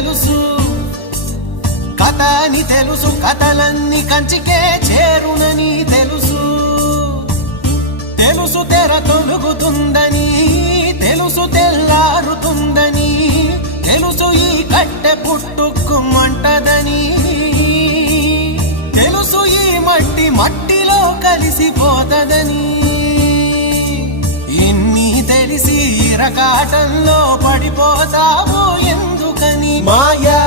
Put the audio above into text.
తెలుసు, కథ అని తెలుసు, కథలన్నీ కంచికే చేరునని తెలుసు. తెలుసు తెర తొలుగుతుందని, తెలుసు తెల్లారుతుందని, తెలుసు ఈ కట్టె పుట్టుకుమంటదని, తెలుసు ఈ మట్టి మట్టిలో కలిసిపోతదని. ఇన్ని తెలిసి ఇరకాటంలో పడిపోతావు ఎందుకని? మాయా